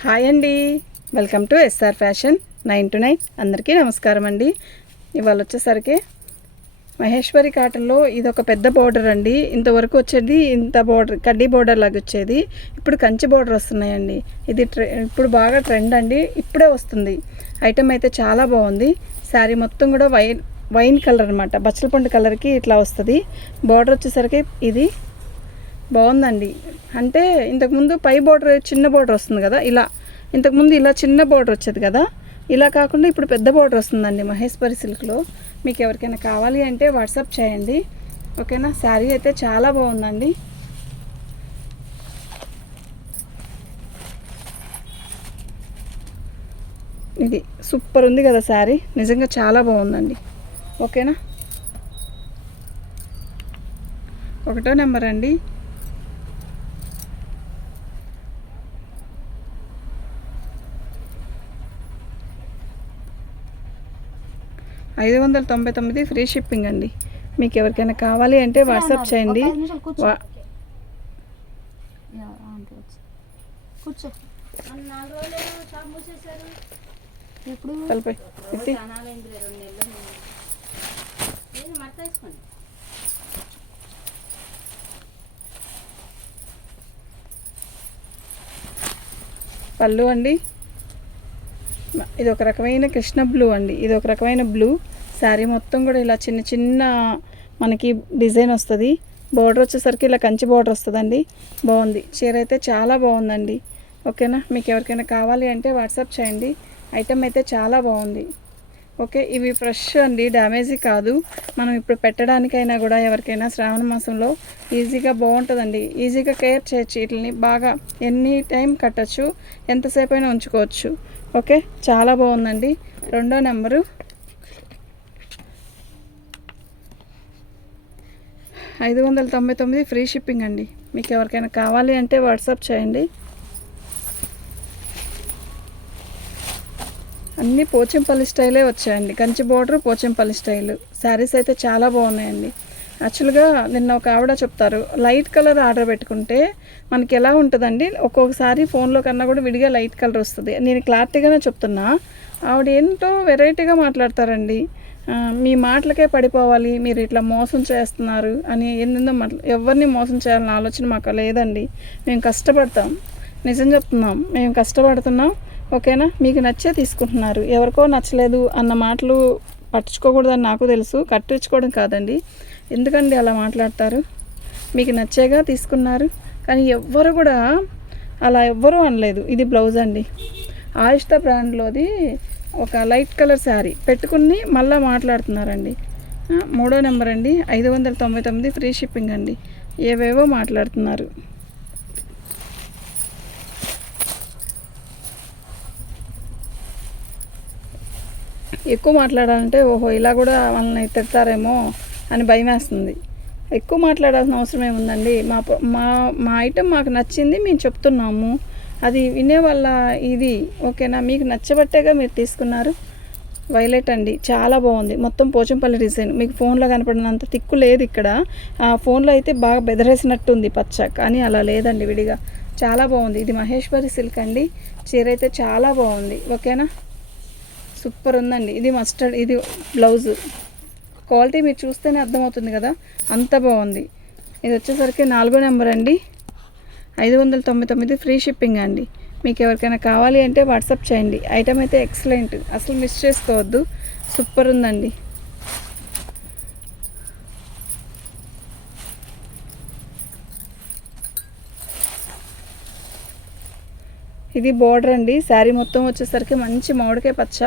Hi అండి. Welcome to SR fashion nine two nine. అందరికీ నమస్కారం అండి. ఇవాళ వచ్చేసరికి మహేశ్వరి కాటన్లో ఇది ఒక పెద్ద బోర్డర్ అండి. ఇంతవరకు వచ్చేది ఇంత బోర్డర్ కడ్డీ బోర్డర్ లాగా వచ్చేది. ఇప్పుడు కంచి బోర్డర్ వస్తున్నాయండి. ఇది ట్రె ఇప్పుడు బాగా ట్రెండ్ అండి. ఇప్పుడే వస్తుంది. ఐటమ్ అయితే చాలా బాగుంది. శారీ మొత్తం కూడా వైన్ వైన్ కలర్ అనమాట బచ్చలపండు కలర్కి ఇట్లా వస్తుంది. బార్డర్ వచ్చేసరికి ఇది బాగుందండి. అంటే ఇంతకుముందు పై బోర్డర్ చిన్న బోర్డర్ వస్తుంది కదా ఇలా. ఇంతకుముందు ఇలా చిన్న బోర్డర్ వచ్చేది కదా ఇలా కాకుండా ఇప్పుడు పెద్ద బోర్డర్ వస్తుందండి మహేశ్వరి సిల్క్లో మీకు ఎవరికైనా కావాలి అంటే వాట్సాప్ చేయండి. ఓకేనా? శారీ అయితే చాలా బాగుందండి. ఇది సూపర్ ఉంది కదా శారీ. నిజంగా చాలా బాగుందండి. ఓకేనా? ఒకటో నెంబర్ అండి. ఐదు వందల తొంభై తొమ్మిది ఫ్రీ షిప్పింగ్ అండి. మీకు ఎవరికైనా కావాలి అంటే వాట్సాప్ చేయండి. తలపై. పళ్ళు అండి. ఇది ఒక రకమైన కృష్ణ బ్లూ అండి. ఇది ఒక రకమైన బ్లూ. శారీ మొత్తం కూడా ఇలా చిన్న చిన్న మనకి డిజైన్ వస్తుంది. బార్డర్ వచ్చేసరికి ఇలా కంచి బార్డర్ వస్తుందండి. బాగుంది. చీర అయితే చాలా బాగుందండి. ఓకేనా? మీకు ఎవరికైనా కావాలి అంటే వాట్సాప్ చేయండి. ఐటమ్ అయితే చాలా బాగుంది. ఓకే ఇవి ఫ్రెష్ అండి. డ్యామేజీ కాదు. మనం ఇప్పుడు పెట్టడానికైనా కూడా ఎవరికైనా శ్రావణ మాసంలో ఈజీగా బాగుంటుందండి. ఈజీగా కేర్ చేయొచ్చు వీటిని బాగా ఎనీ టైం కట్టచ్చు. ఎంతసేపు అయినా ఉంచుకోవచ్చు. ఓకే చాలా బాగుందండి. రెండో నెంబరు. ఐదు వందల తొంభై తొమ్మిది ఫ్రీ షిప్పింగ్ అండి. మీకు ఎవరికైనా కావాలి అంటే వాట్సాప్ చేయండి. అన్నీ పోచంపల్లి స్టైలే వచ్చాయండి. Kanchi border Pochampally style. Saris అయితే చాలా బాగున్నాయండి. యాక్చువల్గా నిన్న ఒక ఆవిడ చెప్తారు లైట్ కలర్ ఆర్డర్ పెట్టుకుంటే మనకి ఎలా ఉంటుందండి? ఒక్కొక్కసారి ఫోన్లో కన్నా కూడా విడిగా లైట్ కలర్ వస్తుంది. నేను క్లారిటీగానే చెప్తున్నా. ఆవిడ ఏంటో వెరైటీగా మాట్లాడతారండి. మీ మాటలకే పడిపోవాలి మీరు ఇట్లా మోసం చేస్తున్నారు అని ఎన్నెందో మాట్లా ఎవరిని మోసం చేయాలన్న ఆలోచన మాకు లేదండి. మేము కష్టపడతాం. నిజం చెప్తున్నాం. మేము కష్టపడుతున్నాం. ఓకేనా? మీకు నచ్చే తీసుకుంటున్నారు. ఎవరికో నచ్చలేదు అన్న మాటలు పట్టించుకోకూడదని నాకు తెలుసు. కట్టించుకోవడం కాదండి. ఎందుకండి అలా మాట్లాడతారు? మీకు నచ్చేగా తీసుకున్నారు. కానీ ఎవ్వరు కూడా అలా ఎవ్వరూ అనలేదు. ఇది బ్లౌజ్ అండి. ఆయిష్ట బ్రాండ్లోది ఒక లైట్ కలర్ శారీ పెట్టుకుని మళ్ళీ మాట్లాడుతున్నారండి. మూడో నెంబర్ అండి. ఐదు వందల తొంభై తొమ్మిది ఫ్రీ షిప్పింగ్ అండి. ఏవేవో మాట్లాడుతున్నారు. ఎక్కువ మాట్లాడాలంటే ఓహో ఇలా కూడా వాళ్ళని తిడతారేమో. అని భయం వేస్తుంది ఎక్కువ మాట్లాడాల్సిన అవసరం ఏముందండి? మా మా మా ఐటెం మాకు నచ్చింది మేము చెప్తున్నాము. అది వినే వల్ల ఇది ఓకేనా? మీకు నచ్చబట్టేగా మీరు తీసుకున్నారు. వైలెట్ అండి. చాలా బాగుంది. మొత్తం పోచంపల్లి డిజైన్. మీకు ఫోన్లో కనపడినంత తిక్కు లేదు ఇక్కడ. ఆ ఫోన్లో అయితే బాగా బెదరేసినట్టుంది పచ్చ కానీ అలా లేదండి విడిగా. చాలా బాగుంది. ఇది మహేశ్వరి సిల్క్ అండి. చీర అయితే చాలా బాగుంది. ఓకేనా? సూపర్ ఉందండి. ఇది మస్టర్డ్ ఇది బ్లౌజ్. క్వాలిటీ మీరు చూస్తేనే అర్థమవుతుంది కదా. అంత బాగుంది. ఇది వచ్చేసరికి నాలుగో నెంబర్ అండి. ఐదు వందల తొంభై తొమ్మిది ఫ్రీ షిప్పింగ్ అండి. మీకు ఎవరికైనా కావాలి అంటే వాట్సాప్ చేయండి. ఐటమ్ అయితే ఎక్సలెంట్. అసలు మిస్ చేసుకోవద్దు. సూపర్ ఉందండి. ఇది బోర్డర్ అండి. శారీ మొత్తం వచ్చేసరికి మంచి మామిడికాయ పచ్చ.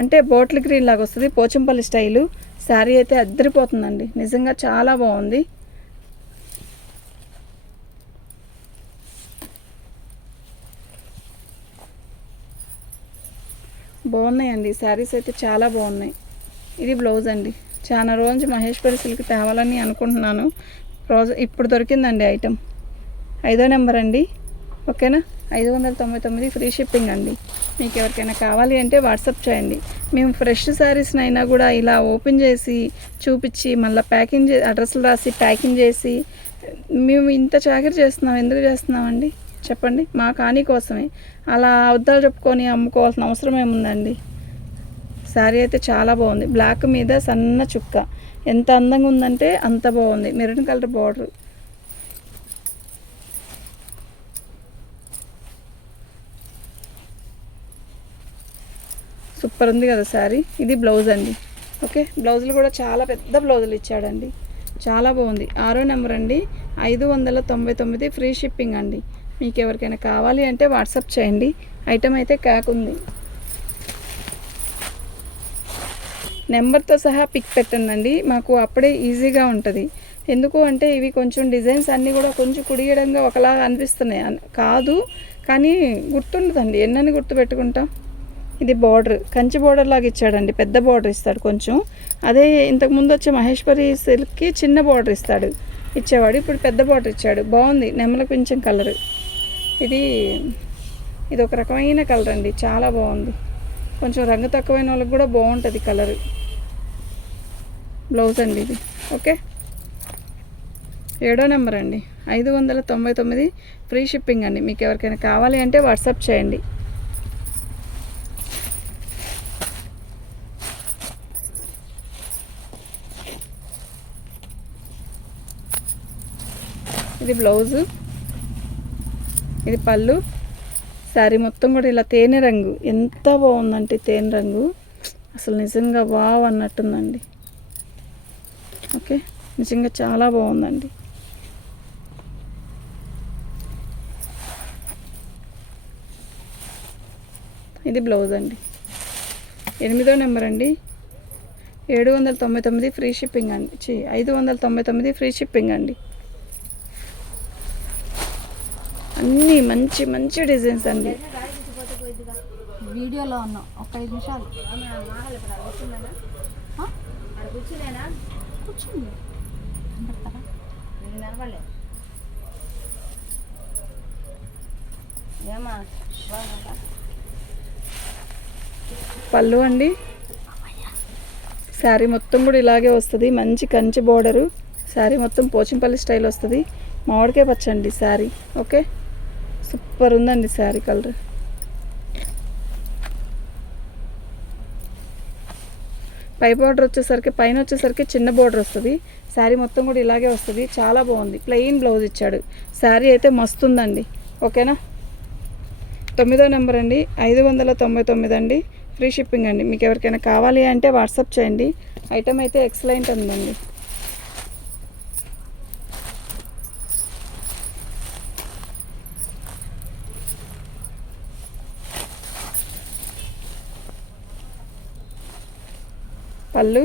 అంటే బోట్ల గ్రీన్ లాగా వస్తుంది. పోచంపల్లి స్టైలు. శారీ అయితే అద్దరిపోతుందండి. నిజంగా చాలా బాగుంది. బాగున్నాయండి. శారీస్ అయితే చాలా బాగున్నాయి. ఇది బ్లౌజ్ అండి. చాలా రోజు మహేశ్వరి సిల్క్ తేవాలని అనుకుంటున్నాను. రోజు ఇప్పుడు దొరికిందండి ఐటెం ఐదో నెంబర్ అండి. ఓకేనా? ఐదు వందల తొంభై తొమ్మిది ఫ్రీ షిప్పింగ్ అండి. మీకు ఎవరికైనా కావాలి అంటే వాట్సాప్ చేయండి. మేము ఫ్రెష్ శారీస్ని అయినా కూడా ఇలా ఓపెన్ చేసి చూపించి మళ్ళీ ప్యాకింగ్ చే అడ్రస్లు రాసి ప్యాకింగ్ చేసి మేము ఇంత చాకరీ చేస్తున్నాం ఎందుకు చేస్తున్నామండి? చెప్పండి మా కానీ కోసమే. అలా అబద్ధాలు చెప్పుకొని అమ్ముకోవాల్సిన అవసరం ఏముందండి? శారీ అయితే చాలా బాగుంది. బ్లాక్ మీద సన్న చుక్క. ఎంత అందంగా ఉందంటే అంత బాగుంది. Maroon colour border. సూపర్ ఉంది కదా శారీ. ఇది బ్లౌజ్ అండి. ఓకే? బ్లౌజులు కూడా చాలా పెద్ద బ్లౌజులు ఇచ్చాడండి. చాలా బాగుంది. ఆరో నెంబర్ అండి. ఐదు వందల తొంభై తొమ్మిది ఫ్రీ షిప్పింగ్ అండి. మీకు ఎవరికైనా కావాలి అంటే వాట్సాప్ చేయండి. ఐటమ్ అయితే క్యాక్ ఉంది. నెంబర్తో సహా పిక్ పెట్టండి మాకు అప్పుడే ఈజీగా ఉంటుంది. ఎందుకు అంటే ఇవి కొంచెం డిజైన్స్ అన్నీ కూడా కొంచెం కుడియడంగా ఒకలాగా అనిపిస్తున్నాయి. కాదు కానీ గుర్తుండదండి. ఎన్నని గుర్తు పెట్టుకుంటాం? ఇది బార్డర్. కంచి బార్డర్ లాగా ఇచ్చాడండి. పెద్ద బార్డర్ ఇస్తాడు కొంచెం. అదే ఇంతకు ముందు వచ్చే మహేశ్వరి సిల్క్కి చిన్న బార్డర్ ఇస్తాడు. ఇచ్చేవాడు. ఇప్పుడు పెద్ద బార్డర్ ఇచ్చాడు. బాగుంది. నెమల పింఛం కలర్. ఇది ఇది ఒక రకమైన కలర్ అండి. చాలా బాగుంది. కొంచెం రంగు తక్కువైన వాళ్ళకి కూడా బాగుంటుంది కలర్. బ్లౌజ్ అండి ఇది. ఓకే? ఏడో నెంబర్ అండి. ఐదు వందల తొంభై తొమ్మిది ఫ్రీ షిప్పింగ్ అండి. మీకు ఎవరికైనా కావాలి అంటే వాట్సాప్ చేయండి. ఇది బ్లౌజు ఇది పళ్ళు. శారీ మొత్తం కూడా ఇలా తేనె రంగు. ఎంత బాగుందంటే తేనె రంగు. అసలు నిజంగా వావ్ అన్నట్టుందండి. ఓకే నిజంగా చాలా బాగుందండి. ఇది బ్లౌజ్ అండి. ఎనిమిదో నెంబర్ అండి. ఏడు వందల తొంభై తొమ్మిది ఫ్రీ షిప్పింగ్ అండి. ఐదు వందల తొంభై తొమ్మిది ఫ్రీ షిప్పింగ్ అండి. అన్నీ మంచి మంచి డిజైన్స్ అండి. వీడియోలో ఉన్నాం. ఒక ఐదు నిమిషాలు? పళ్ళు అండి. శారీ మొత్తం కూడా ఇలాగే వస్తుంది. మంచి కంచి బోర్డరు శారీ మొత్తం పోచంపల్లి స్టైల్ వస్తుంది. మామిడికాయ పచ్చండి శారీ. ఓకే? సూపర్ ఉందండి శారీ కలర్. పై బార్డర్ వచ్చేసరికి పైన వచ్చేసరికి చిన్న బార్డర్ వస్తుంది. శారీ మొత్తం కూడా ఇలాగే వస్తుంది. చాలా బాగుంది. ప్లెయిన్ బ్లౌజ్ ఇచ్చాడు. శారీ అయితే మస్తు ఉందండి. ఓకేనా? తొమ్మిదో నెంబర్ అండి. ఐదు వందల తొంభై తొమ్మిది అండి. ఫ్రీ షిప్పింగ్ అండి. మీకు ఎవరికైనా కావాలి అంటే వాట్సాప్ చేయండి. ఐటమ్ అయితే ఎక్సలెంట్ ఉందండి. పళ్ళు.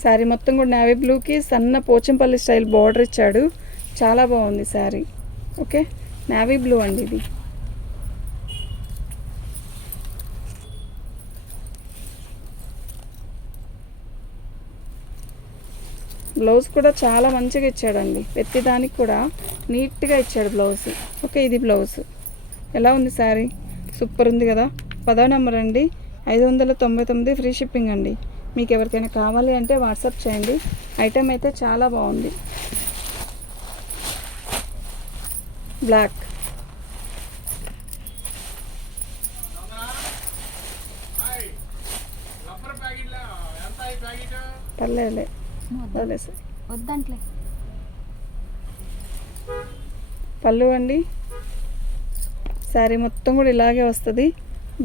శారీ మొత్తం కూడా నేవీ బ్లూకి సన్న పోచంపల్లి స్టైల్ బార్డర్ ఇచ్చాడు. చాలా బాగుంది శారీ ఓకే? నేవీ బ్లూ అండి ఇది. బ్లౌజ్ కూడా చాలా మంచిగా ఇచ్చాడండి. ప్రతిదానికి కూడా నీట్గా ఇచ్చాడు బ్లౌజ్. ఓకే ఇది బ్లౌజ్. ఎలా ఉంది శారీ సూపర్ ఉంది కదా? పదో నెంబర్ అండి. ఐదు వందల తొంభై తొమ్మిది ఫ్రీ షిప్పింగ్ అండి. మీకు ఎవరికైనా కావాలి అంటే వాట్సాప్ చేయండి. ఐటెం అయితే చాలా బాగుంది. బ్లాక్. పర్లేదులే. వద్దంట్లే. పళ్ళు అండి. శారీ మొత్తం కూడా ఇలాగే వస్తుంది.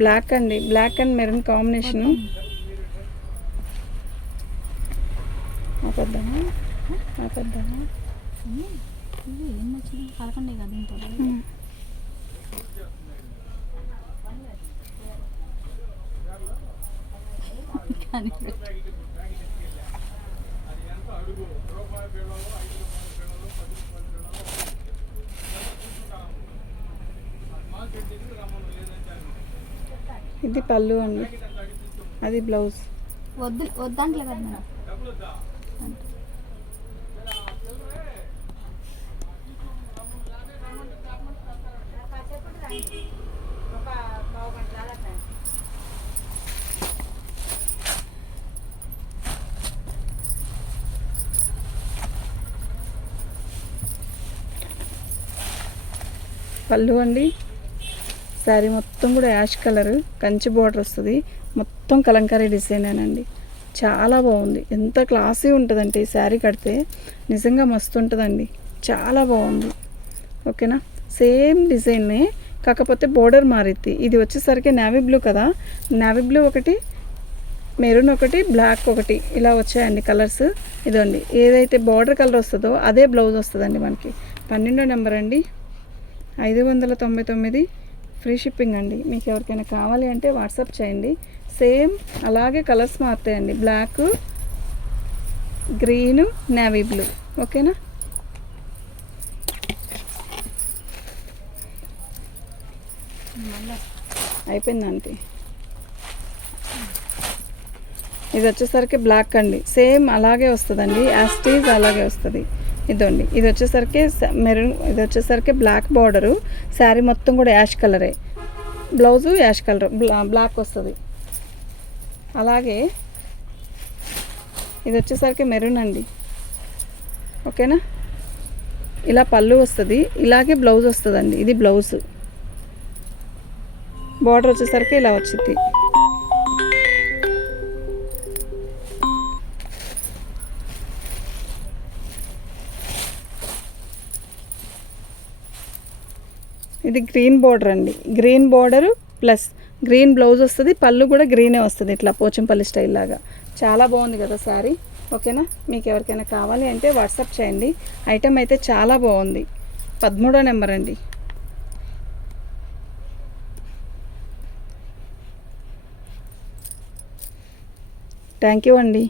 బ్లాక్ అండి. Black and maroon combination. ఆపద్దామా ఆపద్దామా ఏం నచ్చింది పదకొండే కదా. కానీ ఇది పళ్ళు అండి అది బ్లౌజ్ వద్దు వద్దంట్లే కదా. పళ్ళు అండి. శారీ మొత్తం కూడా యాష్ కలర్. కంచి బార్డర్ వస్తుంది. మొత్తం కలంకారీ డిజైనేనండి చాలా బాగుంది. ఎంత క్లాసీ ఉంటుందంటే ఈ శారీ కడితే నిజంగా మస్తు ఉంటుందండి. చాలా బాగుంది. ఓకేనా? సేమ్ డిజైన్నే కాకపోతే బోర్డర్ మారిద్ది. ఇది వచ్చేసరికి నావీ బ్లూ కదా? నావీ బ్లూ ఒకటి మెరూన్ ఒకటి బ్లాక్ ఒకటి ఇలా వచ్చాయండి కలర్స్. ఇదండి. ఏదైతే బార్డర్ కలర్ వస్తుందో అదే బ్లౌజ్ వస్తుందండి మనకి. పన్నెండో నెంబర్ అండి. ఐదు వందల తొంభై తొమ్మిది. ఫ్రీ షిప్పింగ్ అండి. మీకు ఎవరికైనా కావాలి అంటే వాట్సాప్ చేయండి. సేమ్ అలాగే colours మారుతాయండి. Black green navy blue. ఓకేనా? అయిపోయింది ఆంటీ ఇది వచ్చేసరికి బ్లాక్ అండి. సేమ్ అలాగే వస్తుందండి. యాస్టీజ్ అలాగే వస్తుంది. ఇదండి. ఇది వచ్చేసరికి మెరూన్ ఇది వచ్చేసరికి బ్లాక్ బార్డరు. శారీ మొత్తం కూడా యాష్ కలరే. Blouse ash colour. బ్లాక్ వస్తుంది. అలాగే. ఇది వచ్చేసరికి మెరూన్ అండి. ఓకేనా? ఇలా పళ్ళు వస్తుంది. ఇలాగే బ్లౌజ్ వస్తుందండి. ఇది బ్లౌజ్. బార్డర్ వచ్చేసరికి ఇలా వచ్చింది ఇది గ్రీన్ బార్డర్ అండి. Green border plus green blouse వస్తుంది పళ్ళు కూడా గ్రీనే వస్తుంది ఇట్లా పోచంపల్లి స్టైల్ లాగా. చాలా బాగుంది కదా శారీ ఓకేనా? మీకు ఎవరికైనా కావాలి అంటే వాట్సాప్ చేయండి. ఐటెం అయితే చాలా బాగుంది. పదమూడో నెంబర్ అండి. థ్యాంక్ యూ అండి.